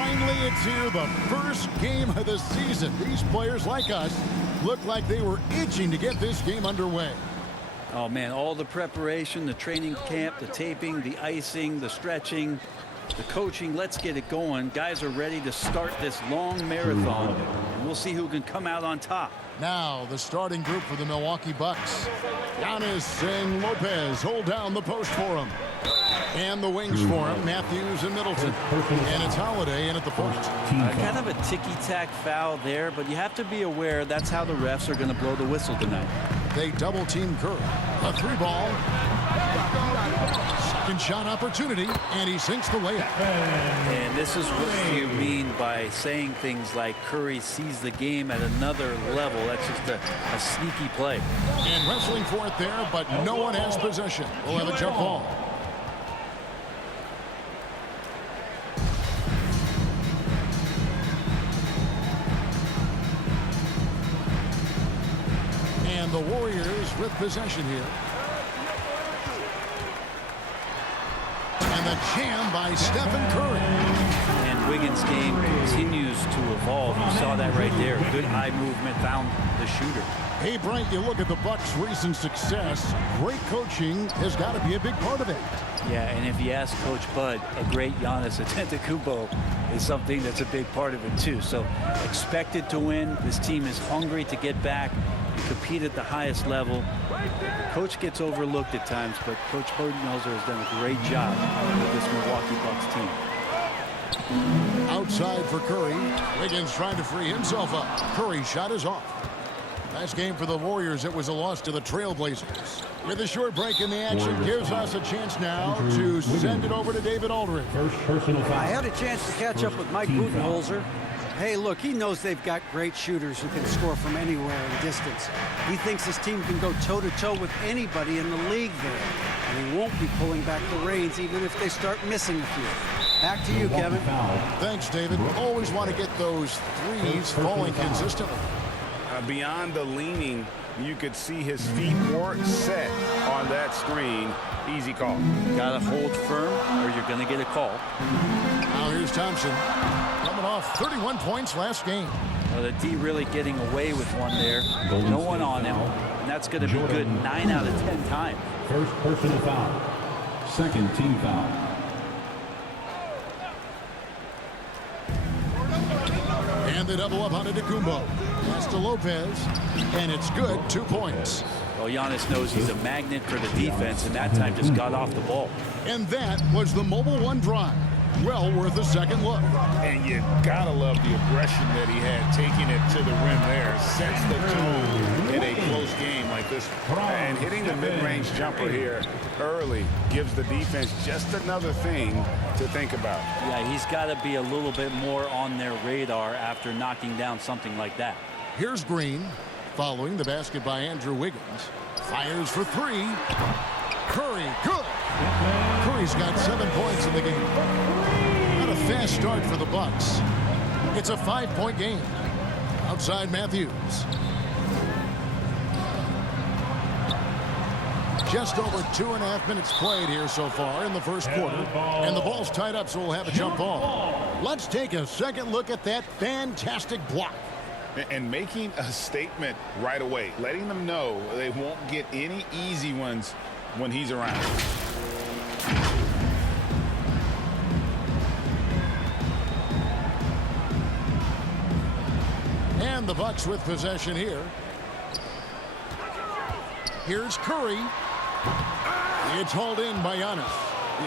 Finally, it's here, the first game of the season. These players, like us, look like they were itching to get this game underway. Oh, man, all the preparation, the training camp, the taping, the icing, the stretching, the coaching. Let's get it going. Guys are ready to start this long marathon, and we'll see who can come out on top. Now, the starting group for the Milwaukee Bucks. Giannis and Lopez hold down the post for him. And the wings for him, Matthews and Middleton. And it's Holiday in at the point. Kind of a ticky-tack foul there, but you have to be aware that's how the refs are going to blow the whistle tonight. They double-team Curry. A three ball. Second shot opportunity, and he sinks the layup. And this is what you mean by saying things like Curry sees the game at another level. That's just a sneaky play. And wrestling for it there, but no one has possession. We'll have a jump ball. And the Warriors with possession here. And the jam by Stephen Curry. And Wiggins' game continues to evolve. You saw that right there. Good eye movement, found the shooter. Hey, Brian, you look at the Bucks' recent success. Great coaching has got to be a big part of it. Yeah, and if you ask Coach Bud, a great Giannis Antetokounmpo is something that's a big part of it too. So expected to win. This team is hungry to get back and compete at the highest level. The coach gets overlooked at times, but Coach Budenholzer has done a great job with this Milwaukee Bucks team. Outside for Curry. Wiggins trying to free himself up. Curry's shot is off. Last game for the Warriors, it was a loss to the Trailblazers. With a short break in the action, gives us a chance now to send it over to David Aldridge. First personal foul. I had a chance to catch up with Mike Budenholzer. Hey, look, he knows they've got great shooters who can score from anywhere in distance. He thinks his team can go toe-to-toe with anybody in the league there. And he won't be pulling back the reins even if they start missing a few. Back to you, Kevin. Thanks, David. Always want to get those threes falling consistently. Beyond the leaning, you could see his feet weren't set on that screen. Easy call. Got to hold firm or you're going to get a call. Now here's Thompson. Coming off 31 points last game. Well, the D really getting away with one there. No one on him. And that's going to be good 9 out of 10 times. First personal foul. Second team foul. And they double up on Antetokounmpo. Pass to Lopez. And it's good. 2 points. Well, Giannis knows he's a magnet for the defense, and that time just got off the ball. And that was the Mobile One drive. Well worth a second look. And you gotta love the aggression that he had, taking it to the rim there. Sets the tone in a close game like this. And hitting the mid-range jumper here early gives the defense just another thing to think about. Yeah, he's got to be a little bit more on their radar after knocking down something like that. Here's Green. Following the basket by Andrew Wiggins. Fires for three. Curry, good. Curry's got 7 points in the game. Not a fast start for the Bucks. It's a 5-point game. Outside Matthews. Just over 2.5 minutes played here so far in the first quarter. And the ball's tied up, so we'll have a jump ball. Let's take a second look at that fantastic block. And making a statement right away, letting them know they won't get any easy ones when he's around. And the Bucks with possession here. Here's Curry. It's hauled in by Giannis.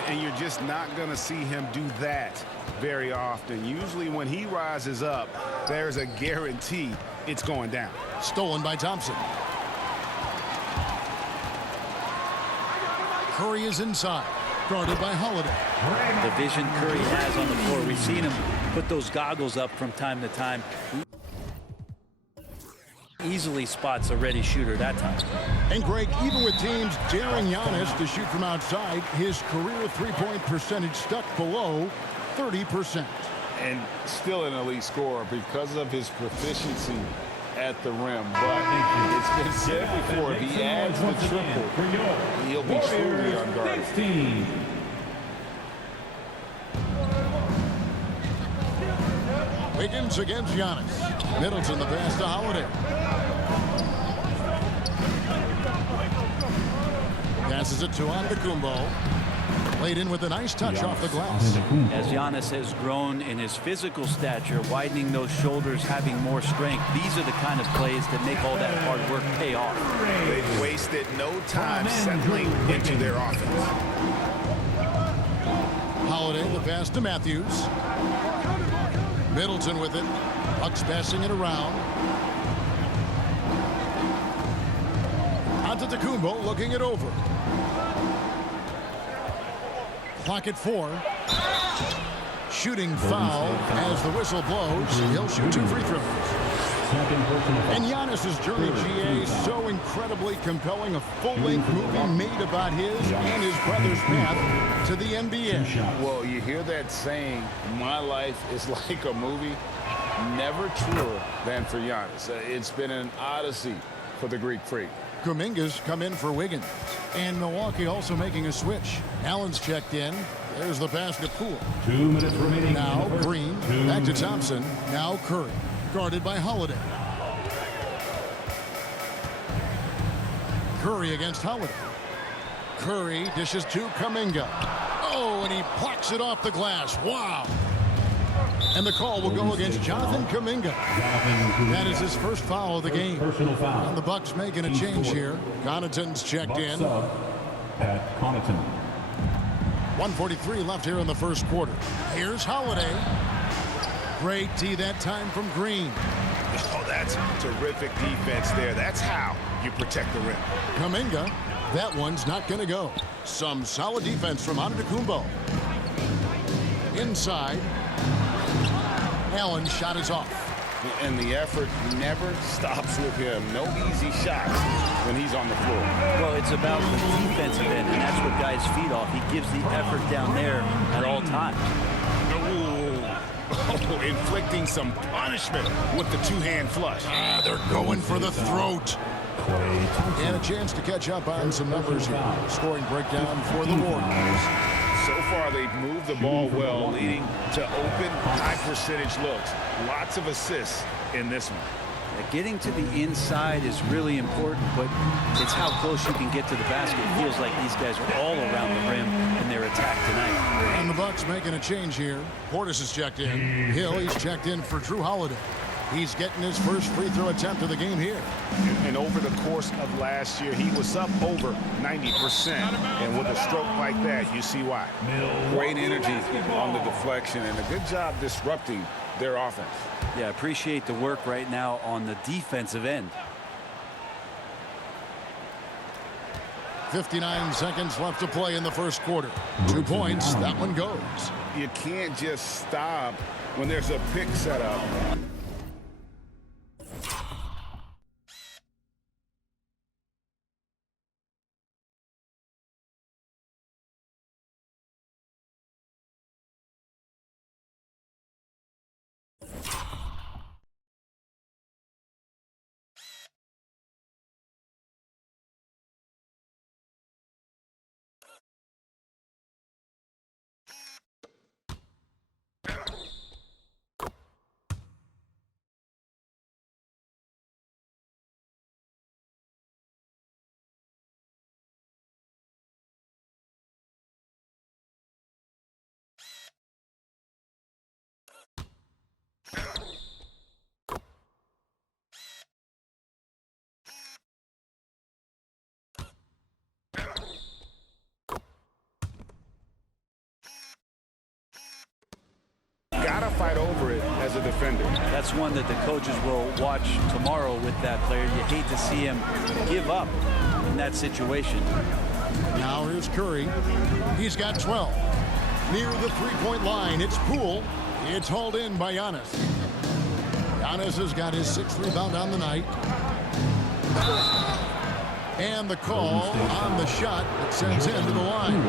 And you're just not going to see him do that very often. Usually when he rises up, there's a guarantee it's going down. Stolen by Thompson. Curry is inside. Guarded by Holiday. The vision Curry has on the floor. We've seen him put those goggles up from time to time. Easily spots a ready shooter that time. And Greg, even with teams daring Giannis to shoot from outside, his career three-point percentage stuck below 30%. And still an elite scorer because of his proficiency at the rim. But it's been said before, if he adds the triple, he'll be truly unguarded. Wiggins against Giannis. Middleton the pass to Holiday. Passes it to Antetokounmpo. Played in with a nice touch off the glass. As Giannis has grown in his physical stature, widening those shoulders, having more strength, these are the kind of plays that make all that hard work pay off. They've wasted no time settling into their offense. Holiday the pass to Matthews. Middleton with it. Bucks passing it around. Antetokounmpo looking it over. Clock at 4. Shooting foul as the whistle blows. He'll shoot 2 free throws. And Giannis's journey, GA, so incredibly compelling. A full-length movie made about his and his brother's path to the NBA. Well, you hear that saying, my life is like a movie. Never truer than for Giannis. It's been an odyssey for the Greek freak. Kuminga's come in for Wiggins. And Milwaukee also making a switch. Allen's checked in. There's the pass to Poole. 2 minutes remaining. Now Green. Back to Thompson. Now Curry. Guarded by Holiday. Curry against Holiday. Curry dishes to Kuminga. Oh, and he plucks it off the glass. Wow. And the call will go against Jonathan Kuminga. That is his first foul of the game. Personal foul. And the Bucks making a change here. Connaughton's checked in. Pat Connaughton. 1:43 left here in the first quarter. Here's Holiday. Great D that time from Green. Oh, that's terrific defense there. That's how you protect the rim. Kuminga. That one's not going to go. Some solid defense from Antetokounmpo. Inside. Allen's shot is off. And the effort never stops with him. No easy shots when he's on the floor. Well, it's about the defensive end, and that's what guys feed off. He gives the effort down there at all times. Oh, inflicting some punishment with the two-hand flush. They're going for the throat. And a chance to catch up on some numbers here. Scoring breakdown for the Warriors. So far, they've moved the ball well, leading to open, high-percentage looks. Lots of assists in this one. Getting to the inside is really important, but it's how close you can get to the basket. It feels like these guys are all around the rim in their attack tonight. And the Bucks making a change here. Portis is checked in. Hill, he's checked in for Drew Holiday. He's getting his first free throw attempt of the game here. And over the course of last year, he was up over 90%. And with a stroke like that, you see why. Great energy on the deflection and a good job disrupting their offense. Yeah, appreciate the work right now on the defensive end. 59 seconds left to play in the first quarter. 2 points. That one goes. You can't just stop when there's a pick set up. Gotta fight over it as a defender. That's one that the coaches will watch tomorrow with that player. You hate to see him give up in that situation. Now here's Curry. He's got 12. Near the three-point line, it's Poole. It's hauled in by Giannis. Giannis has got his 6th rebound on the night. And the call on the shot that sends him to the line.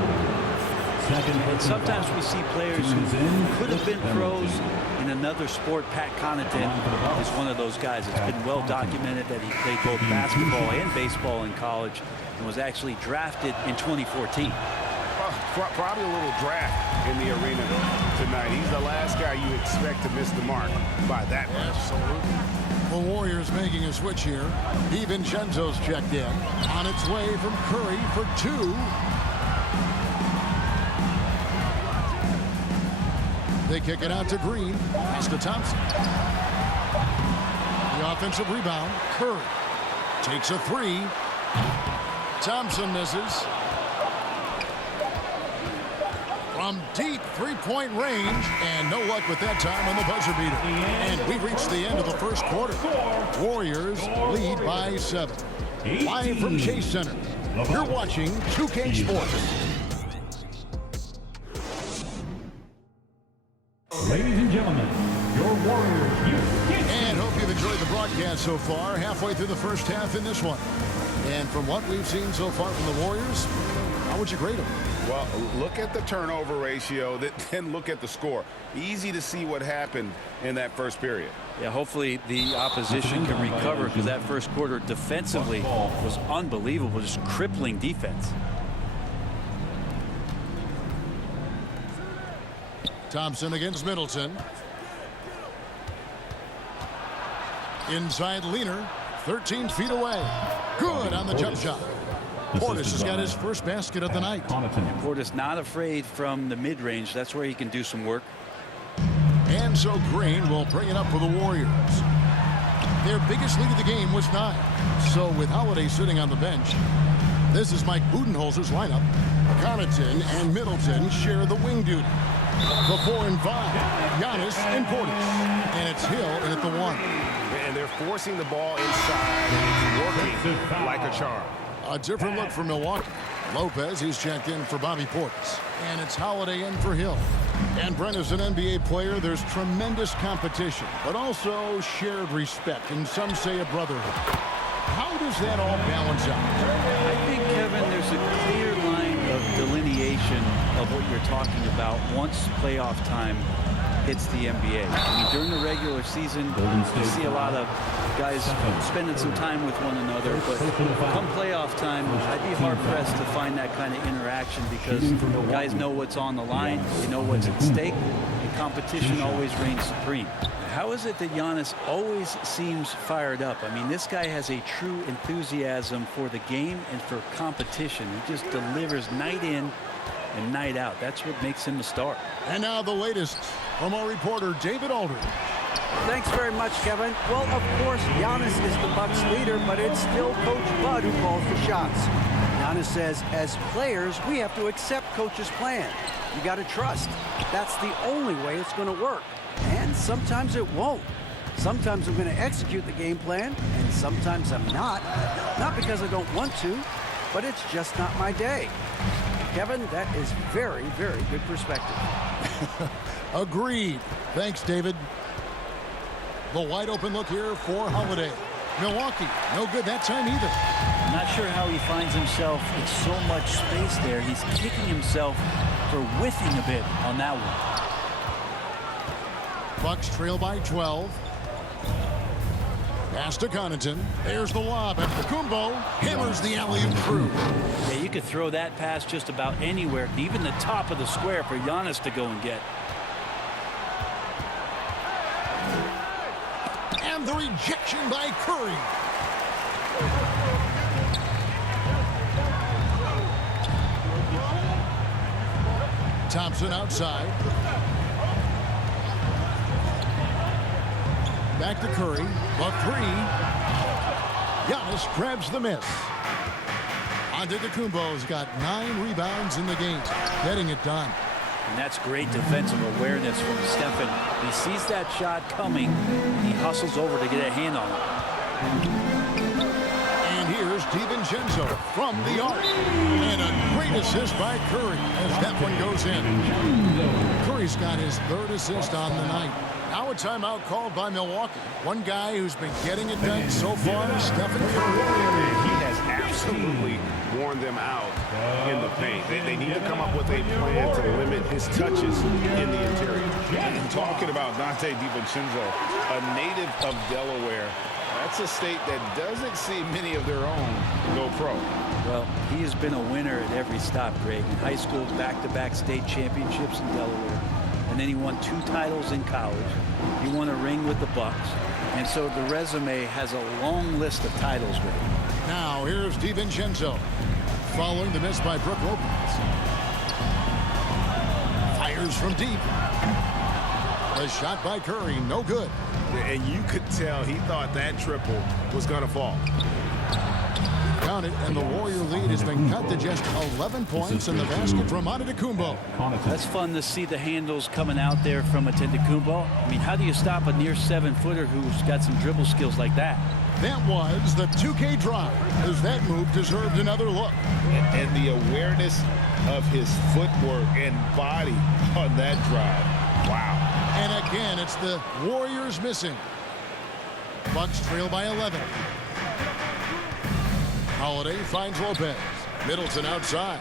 And sometimes we see players who could have been pros in another sport. Pat Connaughton is one of those guys. It's been well documented that he played both basketball and baseball in college and was actually drafted in 2014. probably a little draft in the arena tonight. He's the last guy you expect to miss the mark by that much. Absolutely. The Warriors making a switch here. DiVincenzo's checked in. On its way from Curry for 2. They kick it out to Green. Pass to Thompson. The offensive rebound. Curry takes a 3. Thompson misses. From deep three-point range, and no luck with that time on the buzzer beater. And we reached the end of the first quarter. Warriors lead by 7. Live from Chase Center, you're watching 2K Sports. Ladies and gentlemen, your Warriors. And hope you've enjoyed the broadcast so far. Halfway through the first half in this one. And from what we've seen so far from the Warriors, how would you grade them? Well, look at the turnover ratio, then look at the score. Easy to see what happened in that first period. Yeah, hopefully the opposition can recover, because that first quarter defensively was unbelievable, just crippling defense. Thompson against Middleton. Inside Leaner, 13 feet away. Good on the jump shot. Portis has got his first basket of the night. Portis not afraid from the mid-range. That's where he can do some work. And so Green will bring it up for the Warriors. Their biggest lead of the game was 9. So with Holiday sitting on the bench, this is Mike Budenholzer's lineup. Connaughton and Middleton share the wing duty. The 4 and 5, Giannis and Portis. And it's Hill in at the 1. And they're forcing the ball inside, and it's working like a charm. A different look for Milwaukee. Lopez, he's checked in for Bobby Portis. And it's Holiday in for Hill. And Brent, as an NBA player, there's tremendous competition, but also shared respect, and some say a brotherhood. How does that all balance out? I think, Kevin, there's a clear line of delineation of what you're talking about once playoff time hits the NBA. I mean, during the regular season, you see a lot of guys spending some time with one another, but come playoff time, I'd be hard-pressed to find that kind of interaction, because guys know what's on the line, they know what's at stake, and competition always reigns supreme. How is it that Giannis always seems fired up? I mean, this guy has a true enthusiasm for the game and for competition. He just delivers night in and night out. That's what makes him a star. And now the latest from our reporter, David Aldridge. Thanks very much, Kevin. Well, of course, Giannis is the Bucks leader, but it's still Coach Bud who calls the shots. Giannis says, as players, we have to accept Coach's plan. You got to trust. That's the only way it's going to work. And sometimes it won't. Sometimes I'm going to execute the game plan, and sometimes I'm not. Not because I don't want to, but it's just not my day. Kevin, that is very, very good perspective. Agreed. Thanks, David. The wide open look here for Holiday. Milwaukee, no good that time either. I'm not sure how he finds himself in so much space there. He's kicking himself for whiffing a bit on that one. Bucks trail by 12. Pass to Connaughton. There's the lob, and Kumbo hammers the alley-oop through. Yeah, you could throw that pass just about anywhere, even the top of the square for Giannis to go and get. And the rejection by Curry. Thompson outside. Back to Curry. A 3. Giannis grabs the miss. Antetokounmpo's got 9 rebounds in the game, getting it done. And that's great defensive awareness from Stephen. He sees that shot coming. He hustles over to get a hand on it. And here's DiVincenzo from the arc. And a great assist by Curry as that one goes in. Curry's got his 3rd assist on the night. Now a timeout called by Milwaukee. One guy who's been getting it done so far, Stephen Curry. He has absolutely worn them out in the paint. They need to come up with a plan to limit his touches in the interior. And talking about Donte DiVincenzo, a native of Delaware, That's a state that doesn't see many of their own go pro. Well, he has been a winner at every stop, Greg. In high school, back-to-back state championships in Delaware. And then he won 2 titles in college. He won a ring with the Bucks. And so the resume has a long list of titles with him. Now here's DiVincenzo following the miss by Brook Lopez. Fires from deep. The shot by Curry, no good. And you could tell he thought that triple was going to fall. Count it, and the Warrior lead has been cut to just 11 points in the basket from Antetokounmpo. That's fun to see the handles coming out there from Antetokounmpo. I mean, how do you stop a near 7-footer who's got some dribble skills like that? That was the 2K drive, as that move deserved another look. And the awareness of his footwork and body on that drive. Wow. And again, it's the Warriors missing. Bucks trail by 11. Holiday finds Lopez. Middleton outside.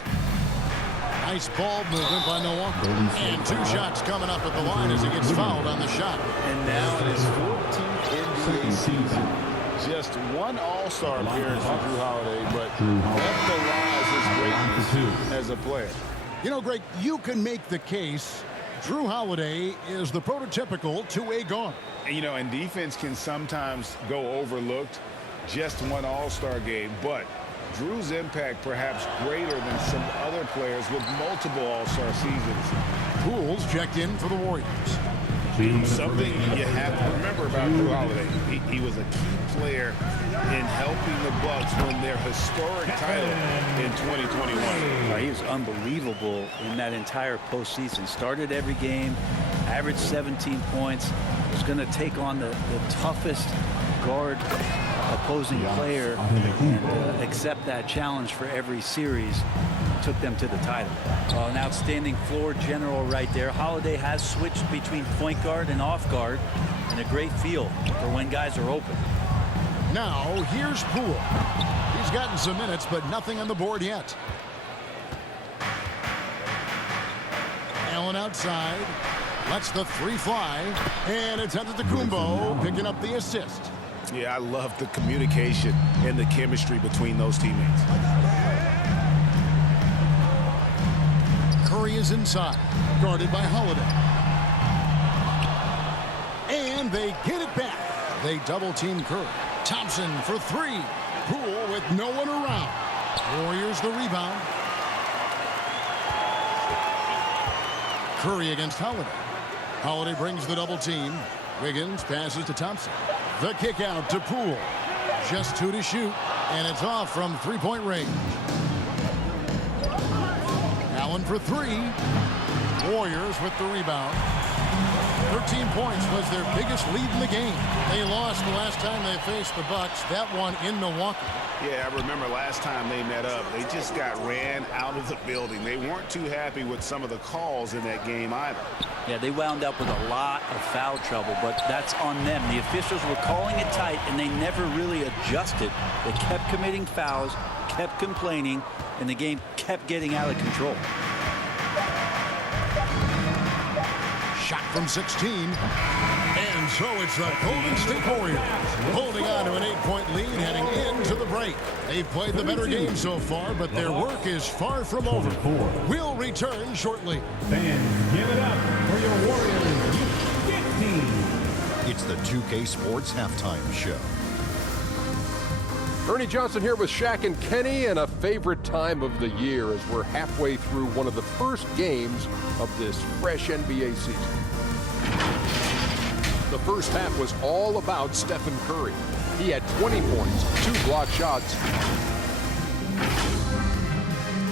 Nice ball movement by Milwaukee. And 2 shots coming up at the line as he gets fouled on the shot. And now in his 14th NBA season, just 1 All-Star appearance for Drew Holiday, but that belies his greatness as a player. You know, Greg, you can make the case Drew Holiday is the prototypical two-way guard. And, you know, and defense can sometimes go overlooked. Just 1 All-Star game, but Drew's impact perhaps greater than some other players with multiple All-Star seasons. Pools checked in for the Warriors. Something you have to remember about Drew Holiday. He was a key player in helping the Bucks win their historic title in 2021. He was unbelievable in that entire postseason. Started every game, averaged 17 points, was going to take on the toughest guard opposing player and accept that challenge for every series. Took them to the title. An outstanding floor general right there. Holiday has switched between point guard and off guard, and a great feel for when guys are open. Now here's Poole. He's gotten some minutes, but nothing on the board yet. Allen outside, lets the 3 fly, and it's Antetokounmpo picking up the assist. Yeah, I love the communication and the chemistry between those teammates. Curry is inside, guarded by Holiday. And they get it back. They double-team Curry. Thompson for 3. Poole with no one around. Warriors the rebound. Curry against Holiday. Holiday brings the double-team. Wiggins passes to Thompson. The kick out to Poole. Just 2 to shoot, and it's off from 3-point range. Allen for 3. Warriors with the rebound. 13 points was their biggest lead in the game. They lost the last time they faced the Bucks, that one in Milwaukee. Yeah, I remember last time they met up, they just got ran out of the building. They weren't too happy with some of the calls in that game either. Yeah, they wound up with a lot of foul trouble, but that's on them. The officials were calling it tight, and they never really adjusted. They kept committing fouls, kept complaining, and the game kept getting out of control. Shot from 16. And so it's the Golden State Warriors holding on to an 8-point lead heading into the break. They've played the better game so far, but their work is far from over. We'll return shortly. Fans, give it up for your Warriors 15. It's the 2K Sports Halftime Show. Ernie Johnson here with Shaq and Kenny, and a favorite time of the year as we're halfway through one of the first games of this fresh NBA season. The first half was all about Stephen Curry. He had 20 points, 2 block shots.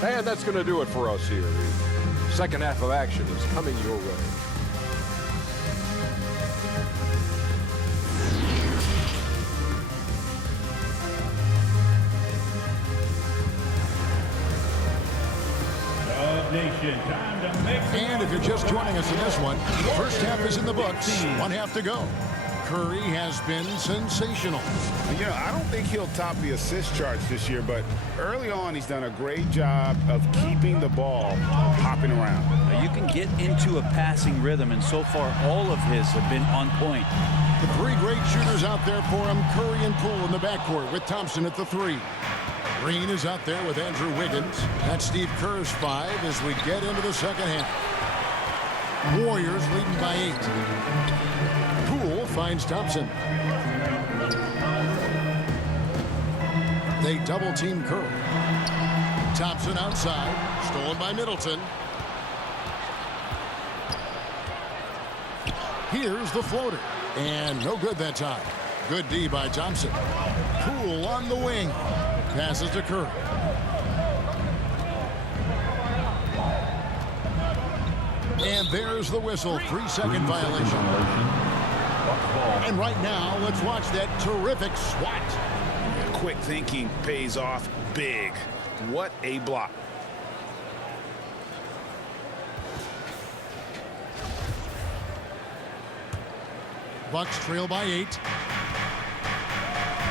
And that's going to do it for us here. The second half of action is coming your way. And if you're just joining us in this one, first half is in the books. 1 half to go. Curry has been sensational. You know, I don't think he'll top the assist charts this year, but early on he's done a great job of keeping the ball hopping around. Now, you can get into a passing rhythm, and so far all of his have been on point. The three great shooters out there for him, Curry and Poole in the backcourt with Thompson at the 3. Green is out there with Andrew Wiggins. That's Steve Kerr's 5 as we get into the second half. Warriors leading by 8. Poole finds Thompson. They double team Curry. Thompson outside, stolen by Middleton. Here's the floater, and no good that time. Good D by Thompson. Poole on the wing. Passes to Curry. And there's the whistle. 3-second violation. And right now, let's watch that terrific swat. Quick thinking pays off big. What a block. Bucks trail by 8.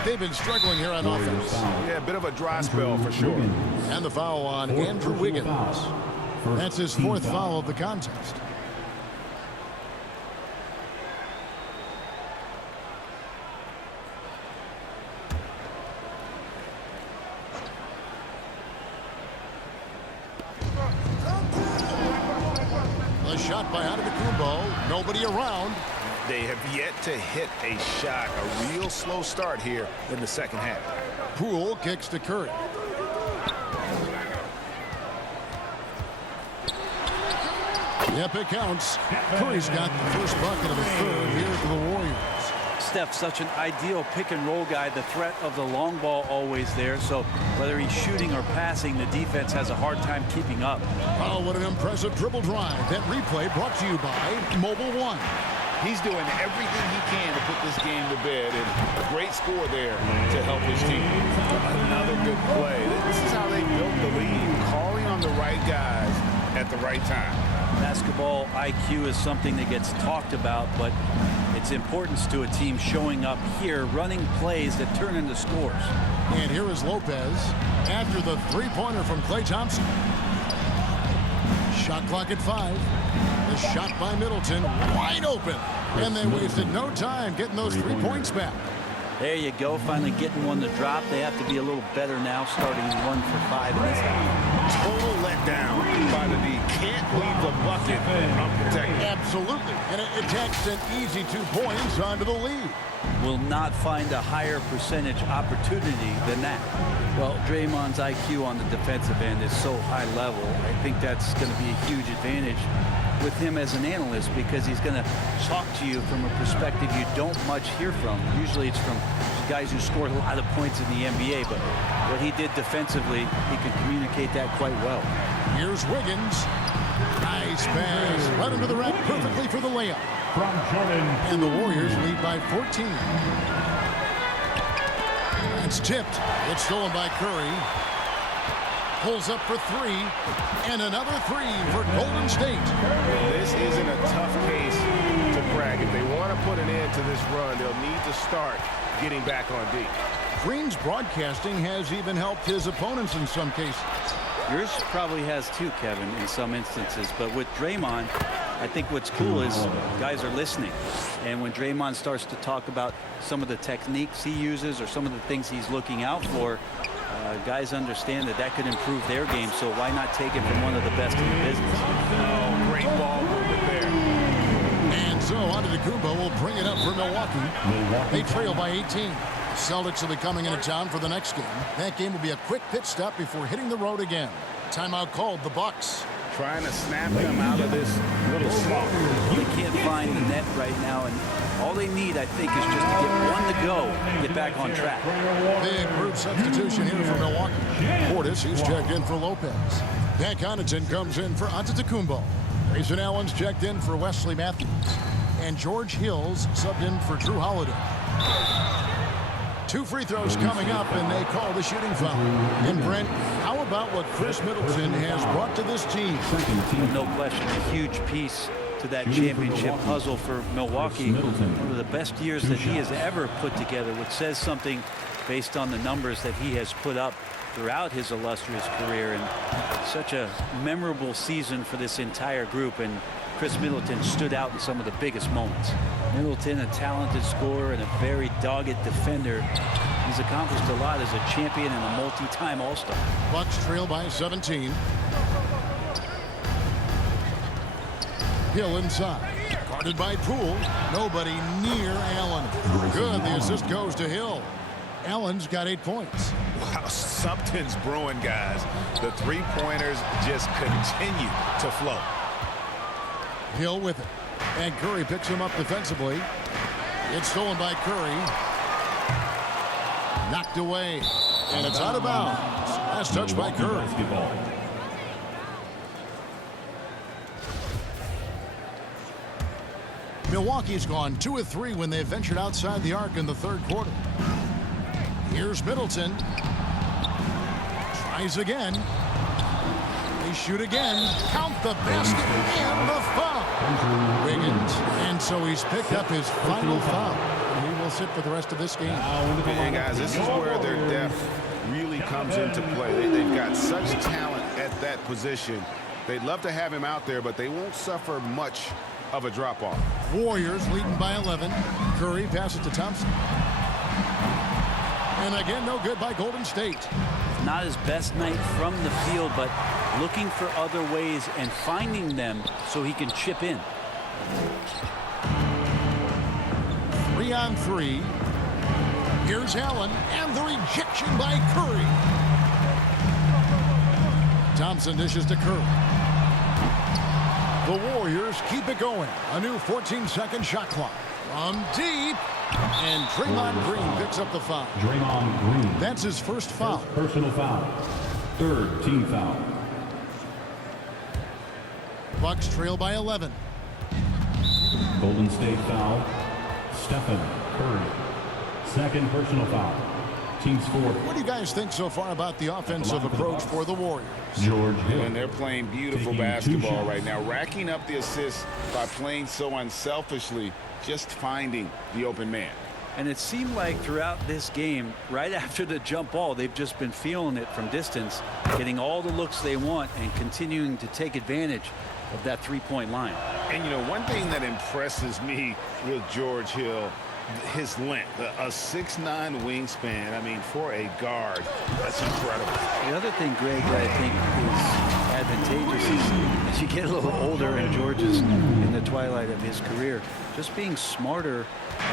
They've been struggling here on offense. Yeah, a bit of a dry spell for sure. And the foul on Andrew Wiggins. That's his 4th foul of the contest. The shot by Antetokounmpo. Nobody around. They have yet to hit a shot. A real slow start here in the second half. Poole kicks to Curry. Yep, it counts. Curry's got the first bucket of the 3rd here for the Warriors. Steph, such an ideal pick-and-roll guy. The threat of the long ball always there. So whether he's shooting or passing, the defense has a hard time keeping up. Oh, what an impressive dribble drive. That replay brought to you by Mobile One. He's doing everything he can to put this game to bed, and a great score there to help his team. Another good play. This is how they built the lead, calling on the right guys at the right time. Basketball IQ is something that gets talked about, but its importance to a team showing up here, running plays that turn into scores. And here is Lopez after the 3-pointer from Klay Thompson. Shot clock at 5. The shot by Middleton, wide open. And they wasted no time getting those 3 points back. There you go, finally getting one to drop. They have to be a little better now, starting 1 for 5 in this half. Total letdown by the D. Can't leave the bucket unprotected. Absolutely. And it takes an easy 2 points onto the lead. Will not find a higher percentage opportunity than that. Well, Draymond's IQ on the defensive end is so high level. I think that's going to be a huge advantage with him as an analyst, because he's going to talk to you from a perspective you don't much hear from. Usually it's from guys who scored a lot of points in the NBA, but what he did defensively, he can communicate that quite well. Here's Wiggins. Nice pass. Right into the rack perfectly for the layup. From Jordan. And the Warriors lead by 14. It's tipped. It's stolen by Curry. Pulls up for 3, and another 3 for Golden State. This isn't a tough case to brag. If they want to put an end to this run, they'll need to start getting back on D. Green's broadcasting has even helped his opponents in some cases. Yours probably has too, Kevin, in some instances. But with Draymond, I think what's cool is guys are listening. And when Draymond starts to talk about some of the techniques he uses or some of the things he's looking out for, guys understand that that could improve their game, so why not take it from one of the best in the business? Oh, great ball movement there. And so Antetokounmpo will bring it up for Milwaukee. They trail by 18. Celtics will be coming into town for the next game. That game will be a quick pit stop before hitting the road again. Timeout called the Bucks. Trying to snap them out of this little slump. They can't find the net right now, and all they need, I think, is just to get one to go, get back on track. Big group substitution here for Milwaukee. Portis, he's checked in for Lopez. Pat Connaughton comes in for Antetokounmpo. Grayson Allen's checked in for Wesley Matthews. And George Hill's subbed in for Drew Holiday. 2 free throws coming up, and they call the shooting foul. And Brent, how about what Chris Middleton has brought to this team? No question, a huge piece to that Shooting for championship Milwaukee. puzzle for Milwaukee. Chris Middleton. One of the best years 2 that he has shots. ever put together, which says something based on the numbers that he has put up throughout his illustrious career, and such a memorable season for this entire group. And Chris Middleton stood out in some of the biggest moments. Middleton, a talented scorer and a very dogged defender. He's accomplished a lot as a champion and a multi-time All-Star. Bucks trail by 17. Hill inside. Guarded by Poole. Nobody near Allen. Good. The assist goes to Hill. Allen's got 8 points. Wow, something's brewing, guys. The three-pointers just continue to flow. Hill with it. And Curry picks him up defensively. It's stolen by Curry. Knocked away. And it's out of bounds. Last touch by Milwaukee Curry. basketball. Milwaukee's gone 2 of 3 when they ventured outside the arc in the third quarter. Here's Middleton. Tries again. They shoot again. Count the basket and the foul. Wiggins. And so he's picked up his final foul. And he will sit for the rest of this game. And guys, this is where their depth really comes into play. They've got such talent at that position. They'd love to have him out there, but they won't suffer much of a drop-off. Warriors leading by 11. Curry passes to Thompson. And again, no good by Golden State. Not his best night from the field, but looking for other ways and finding them so he can chip in. 3 on 3. Here's Allen, and the rejection by Curry. Thompson dishes to Curry. The Warriors keep it going. A new 14-second shot clock. From deep. And Draymond Green picks up the foul. Draymond Green. That's his first foul. Personal foul. Third team foul. Bucks trail by 11. Golden State foul. Stephen Curry. Second personal foul. Team score. What do you guys think so far about the offensive approach for the Warriors? George Hill. And they're playing beautiful Taking 2 basketball shots. right now, racking up the assists by playing so unselfishly, just finding the open man. And it seemed like throughout this game, right after the jump ball, they've just been feeling it from distance, getting all the looks they want and continuing to take advantage of that three-point line. And, you know, one thing that impresses me with George Hill, his length, a 6'9" wingspan. I mean, for a guard, that's incredible. The other thing, Greg, that I think is advantageous is as you get a little older, and George is in the twilight of his career, just being smarter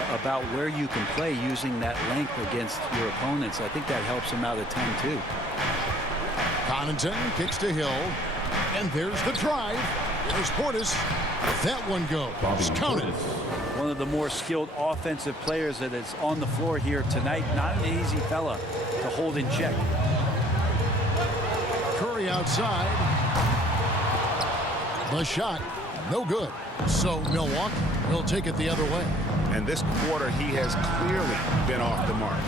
about where you can play using that length against your opponents. I think that helps him out a ton, too. Connaughton kicks to Hill. And there's the drive. There's Portis. That one goes. Counted. One of the more skilled offensive players that is on the floor here tonight. Not an easy fella to hold in check. Curry outside. The shot, no good. So Milwaukee will take it the other way. And this quarter, he has clearly been off the mark.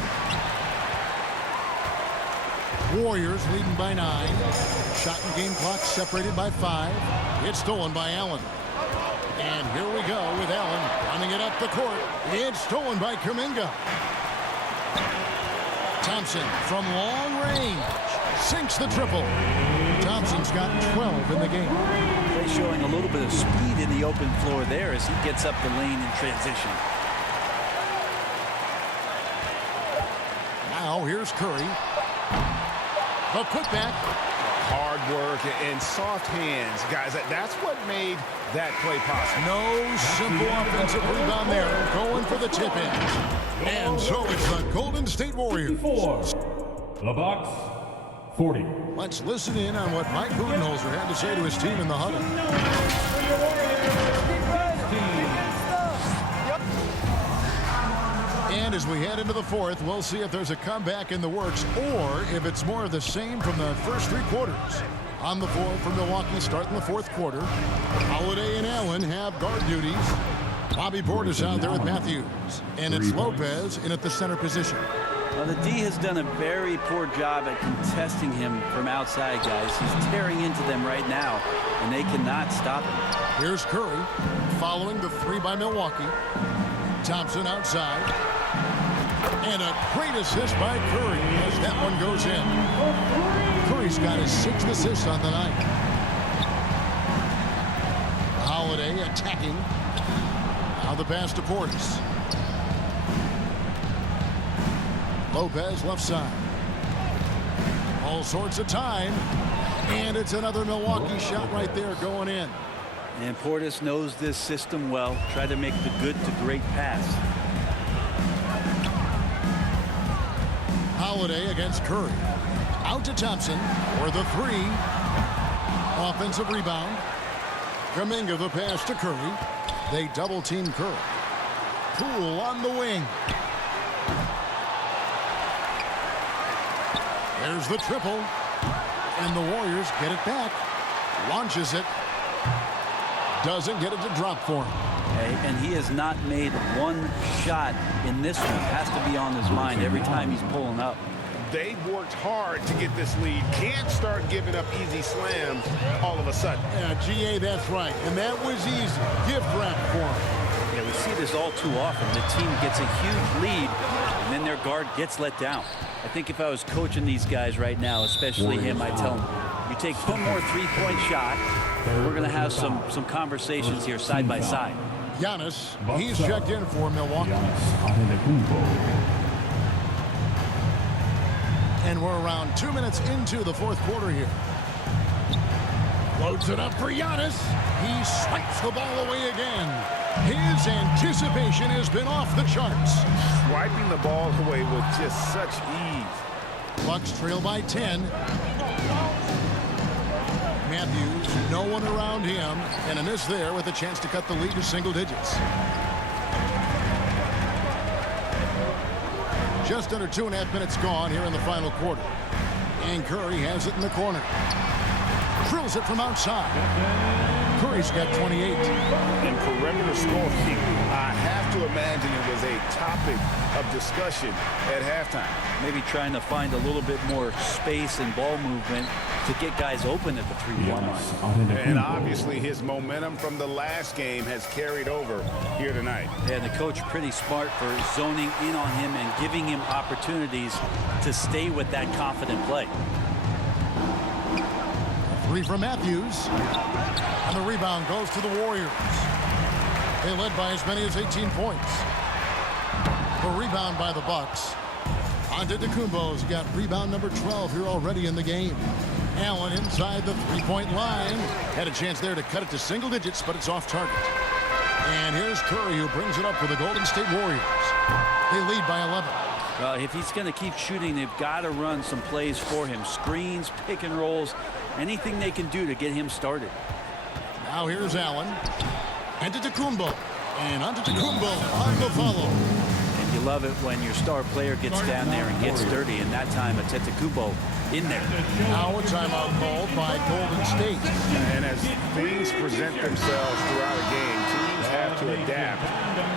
Warriors leading by 9. Shot and game clock separated by 5. It's stolen by Allen. And here we go with Allen running it up the court. It's stolen by Kuminga. Thompson from long range sinks the triple. Thompson's got 12 in the game. He's showing a little bit of speed in the open floor there as he gets up the lane in transition. Now here's Curry. The putback. Hard work and soft hands. Guys, that's what made that play possible. No simple offensive rebound there. Going for the tip in. And so it's the Golden State Warriors. 4. The Bucks 40. Let's listen in on what Mike Budenholzer had to say to his team in the huddle. And as we head into the fourth, we'll see if there's a comeback in the works or if it's more of the same from the first 3 quarters. On the floor for Milwaukee starting the fourth quarter. Holiday and Allen have guard duties. Bobby Portis out there with Matthews. And it's Lopez in at the center position. Well, the D has done a very poor job at contesting him from outside, guys. He's tearing into them right now, and they cannot stop him. Here's Curry following the three by Milwaukee. Thompson outside. And a great assist by Curry as that one goes in. Curry's got his 6th assist on the night. Holiday attacking. Now the pass to Portis. Lopez left side. All sorts of time. And it's another Milwaukee shot right there going in. And Portis knows this system well. Try to make the good to great pass. Holiday against Curry. Out to Thompson for the three. Offensive rebound. Kuminga the pass to Curry. They double team Curry. Poole on the wing. There's the triple. And the Warriors get it back. Launches it. Doesn't get it to drop for him. And he has not made one shot in this one. Has to be on his mind every time he's pulling up. They worked hard to get this lead. Can't start giving up easy slams all of a sudden. Yeah, GA, that's right. And that was easy. Gift wrap for him. Yeah, we see this all too often. The team gets a huge lead, and then their guard gets let down. I think if I was coaching these guys right now, especially him, I'd tell him, you take one more three-point shot, we're going to have some conversations here side by side. Giannis, he's checked in for Milwaukee. And we're around 2 minutes into the fourth quarter here. Loads it up for Giannis. He swipes the ball away again. His anticipation has been off the charts. Swiping the ball away with just such ease. Bucks trail by 10. Matthews, no one around him, and a miss there with a chance to cut the lead to single digits. Just under 2.5 minutes gone here in the final quarter. And Curry has it in the corner. Drills it from outside. Curry's got 28. In perimeter scoring, I have to imagine it was a topic of discussion at halftime. Maybe trying to find a little bit more space and ball movement to get guys open at the three-point line. And obviously his momentum from the last game has carried over here tonight. Yeah, the coach pretty smart for zoning in on him and giving him opportunities to stay with that confident play. Three from Matthews. And the rebound goes to the Warriors. They led by as many as 18 points. The rebound by the Bucks. Antetokounmpo's got rebound number 12 here already in the game. Allen inside the three-point line. Had a chance there to cut it to single digits, but it's off target. And here's Curry, who brings it up for the Golden State Warriors. They lead by 11. Well, if he's going to keep shooting, they've got to run some plays for him. Screens, pick and rolls, anything they can do to get him started. Now here's Allen. Antetokounmpo. And Antetokounmpo on the follow. And you love it when your star player gets down there and gets dirty, and that time Antetokounmpo in there. Now a timeout called by Golden State. And as things present themselves throughout a game, teams have to adapt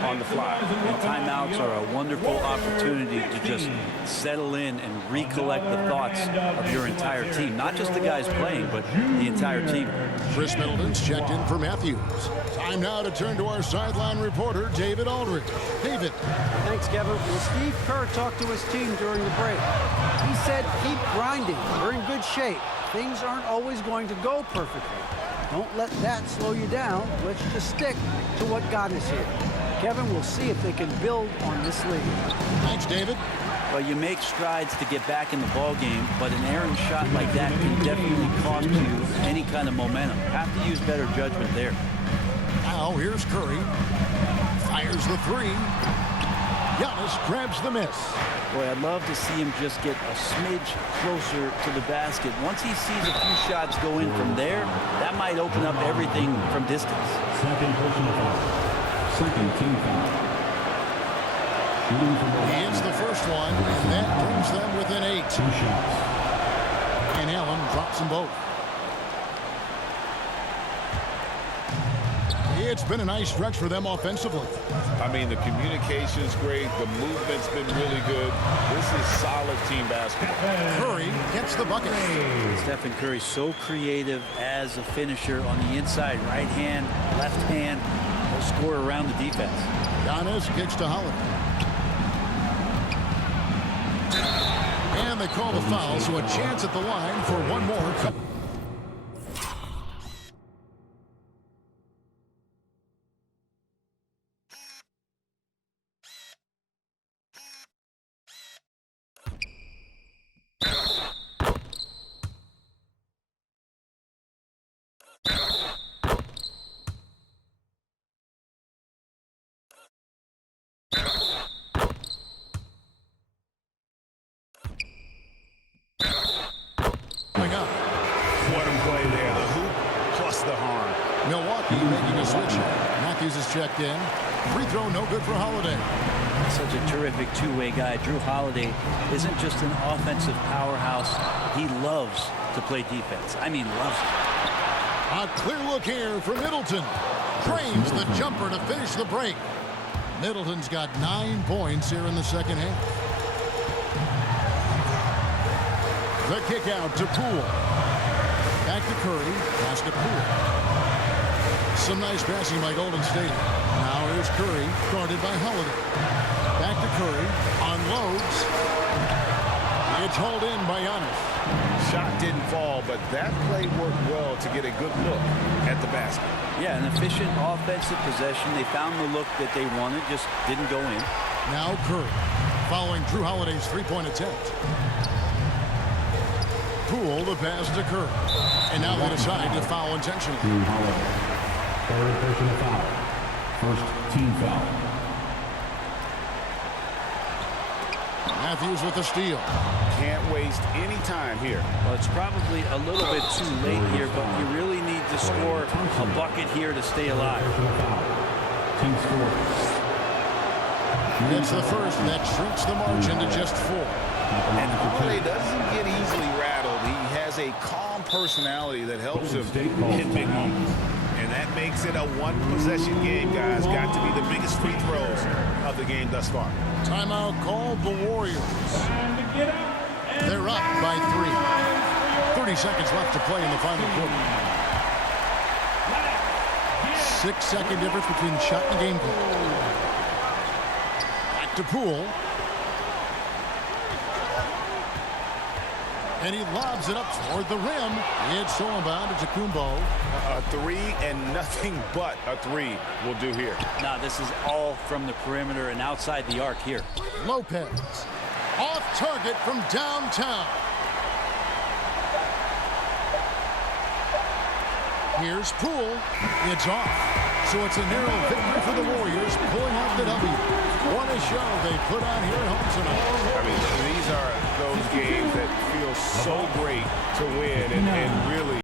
on the fly. And timeouts are a wonderful opportunity to just settle in and recollect the thoughts of your entire team. Not just the guys playing, but the entire team. Chris Middleton's checked in for Matthews. Time now to turn to our sideline reporter, David Aldridge. David. Thanks, Kevin. Well, Steve Kerr talked to his team during the break. He said, keep grinding. We're in good shape. Things aren't always going to go perfectly. Don't let that slow you down. Let's just stick to what got us here. Kevin, we'll see if they can build on this lead. Thanks, David. Well, you make strides to get back in the ball game, but an errant shot like that can definitely cost you any kind of momentum. Have to use better judgment there. Now here's Curry. Fires the three. Giannis grabs the miss. Boy, I'd love to see him just get a smidge closer to the basket. Once he sees a few shots go in from there, that might open up everything from distance. Second personal foul. Second team foul. He hits the first one, and that brings them within 8. 2 shots. And Allen drops them both. It's been a nice stretch for them offensively. I mean, the communication's great. The movement's been really good. This is solid team basketball. Curry gets the bucket. Stephen Curry so creative as a finisher on the inside. Right hand, left hand. He'll score around the defense. Giannis kicks to Holiday. And they call the foul, so a chance at the line for one more. Coming up. What a play there. The hoop plus the harm. Milwaukee making a switch. Matthews is checked in. Free throw no good for Holiday. Such a terrific two-way guy. Drew Holiday isn't just an offensive powerhouse. He loves to play defense. I mean, loves it. A clear look here for Middleton. Drains the jumper to finish the break. Middleton's got 9 points here in the second half. The kick out to Poole. Back to Curry. Pass to Poole. Some nice passing by Golden State. Now here's Curry, guarded by Holiday. Back to Curry. Unloads. It's hauled in by Giannis. Shot didn't fall, but that play worked well to get a good look at the basket. Yeah, an efficient offensive possession. They found the look that they wanted, just didn't go in. Now Curry, following Drew Holiday's three-point attempt. Poole the pass to Curry. And now they decide to foul intentionally. Drew Holiday. Third personal foul. First team foul. Matthews with the steal. Can't waste any time here. Well, it's probably a little bit too late here, but you really need to score a bucket here to stay alive. Personal foul. Team score. It's the first that shrinks the margin to just 4. And Holiday doesn't get easily rattled. He has a calm personality that helps him hit big moments. And that makes it a one-possession game, guys. Got to be the biggest free throws of the game thus far. Timeout called the Warriors. They're up by 3. 30 seconds left to play in the final quarter. 6-second difference between shot and game clock. Back to Poole. And he lobs it up toward the rim. It's stolen by Antetokounmpo. A three and nothing but a three will do here. Now, this is all from the perimeter and outside the arc here. Lopez. Off target from downtown. Here's Poole. It's off. So it's a narrow victory for the Warriors, pulling out the W. What a show they put on here at home tonight. I mean, these are those games that feel so great to win and really